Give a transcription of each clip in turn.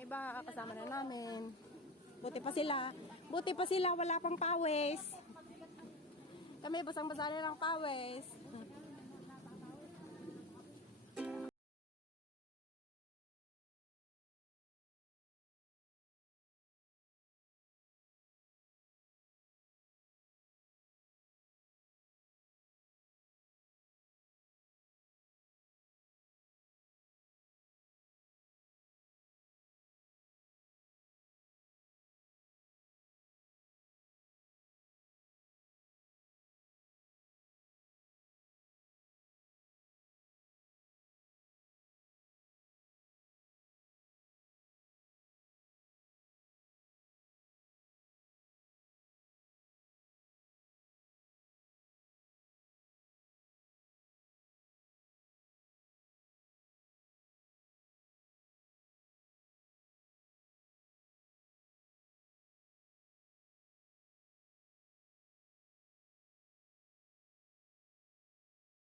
yung iba, kasama na namin. Buti pa sila. Buti pa sila, wala pang pawis. Kami, basang-basa na ng pawis.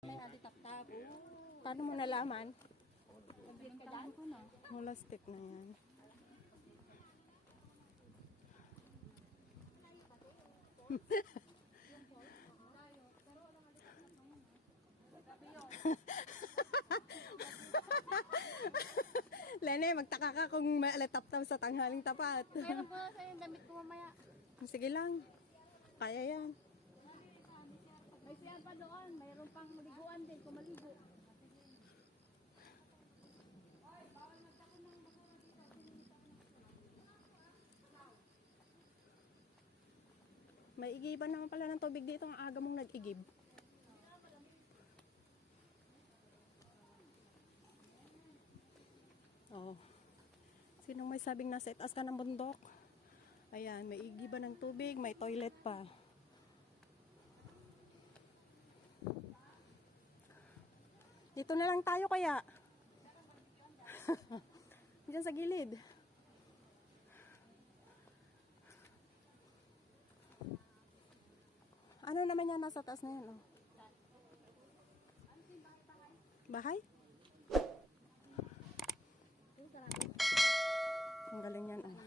May adi-tap-tap. Paano mo nalaman? Pagkakadaan ko na. Wala stick na yan. Lene, magtaka ka kung malatap-tap sa tanghaling tapat. Meron po sa yung damit ko mamaya. Sige lang. Kaya yan. May siya pa doon. Mayroon pang maliguan din kung maligo. May igiban naman pala ng tubig dito. Ang aga mong nag-igib. Oh. Sinong may sabing nasa itaas ka ng bundok? Ayan, may igiban ng tubig, may toilet pa. Dito na lang tayo kaya. Diyan sa gilid. Ano naman yan nasa taas na yan, oh? Bahay? Ang galing yan, ah.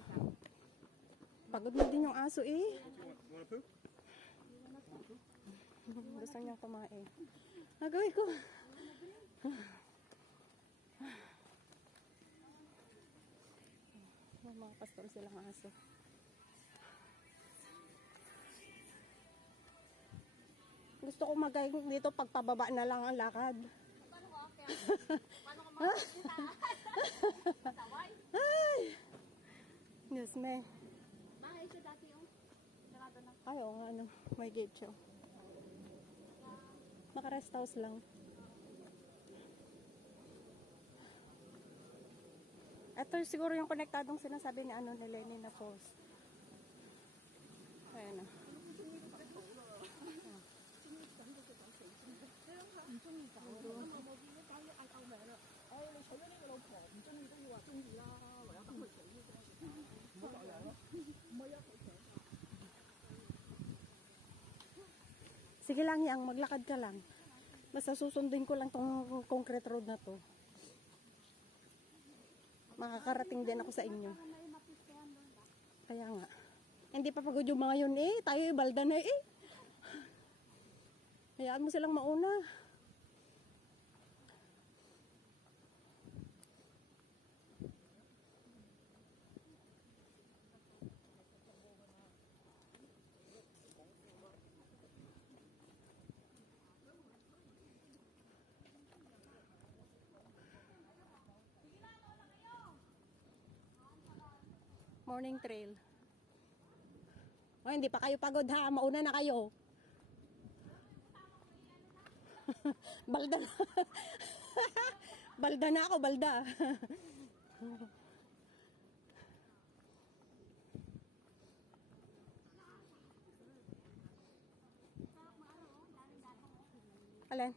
Pagod na din yung aso, eh. Gusto niyang kumain. Nagawin ko. Mga pastor silang aso. Gusto ko magayong dito pagpababa na lang ang lakad. Paano ko akya? Paano ko makakita? Saway? Ay! Diyos me. Bahay siya dati yung sarado na. Ay, oo nga, ano. May gate siya. Naka-rest house lang. Ito siguro yung konektadong sinasabi ni ano ni Lenny na post. Ayan na. Sige lang yang, maglakad ka lang. Basta susundin ko lang tong concrete road na to. Makakarating din ako sa inyo. Kaya nga. Hindi pa pagod yung mga yun eh. Tayo balda na eh. Hayaan mo silang mauna. Morning trail. Oh, hindi pa kayo pagod ha. Mauna na kayo. Balda na. Balda na ako, balda. Alin?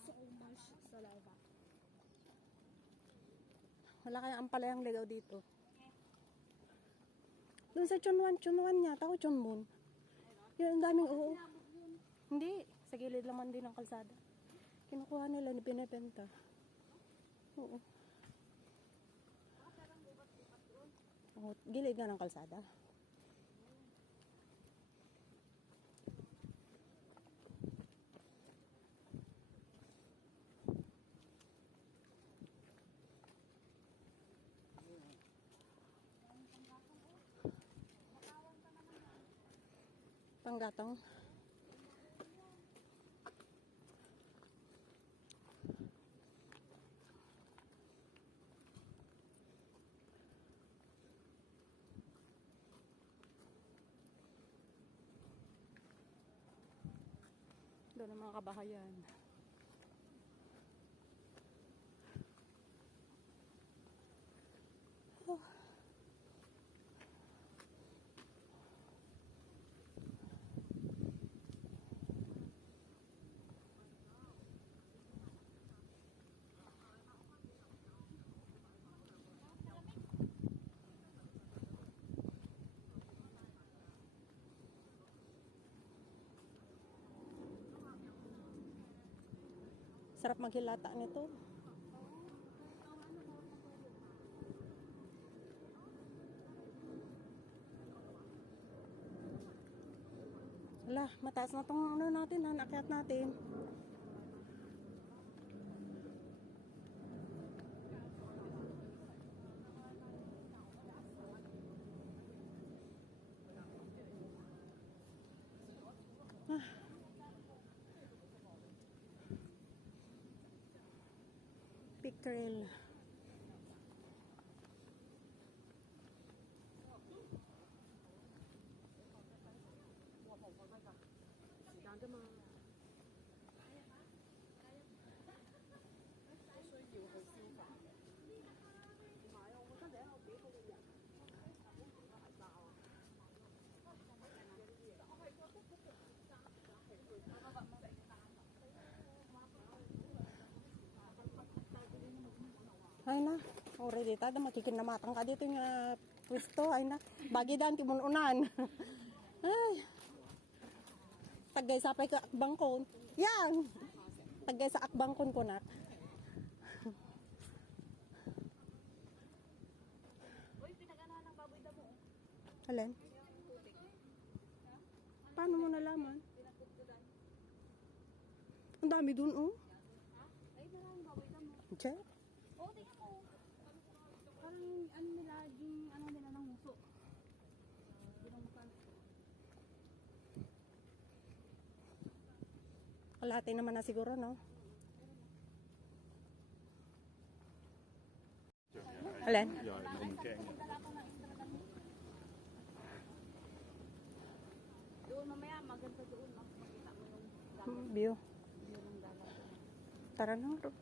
So much saliva. Wala kaya ang palayang ligaw dito. Doon sa Chunwan niya, ako Chunmun. Yun, ang daming oo. Hindi, sa gilid naman din ng kalsada. Kinukuha nila, binibenta. Oo. Oh, gilid nga ng kalsada. Panggatong. Doon ang mga kabahayan. Oh. Sarap maghilata nito. Wala, mataas na tong ano natin, nakyat natin. Pickerel. Ay na, already tada makikinamatang ka dito nga pwesto. Ay na, bagi daan timununan. Ay, tagay sapay ka akbangkon. Yan! Tagay sa akbangkon ko na. Uy, pinag-anahan ng baboy damo. Alin? Paano mo nalaman? Ang dami dun, oh. Ay, maraming baboy damo. Che? Oo, tingnan mo. Parang ano nila, yung ano nila ng muso. Binungkan. Kalahati naman na siguro, no? Alin? Ja, in Kenya. Doon mamaya, maganda doon. Makikita mo yung dagat. View. Yung dagat. Tara na, Rob.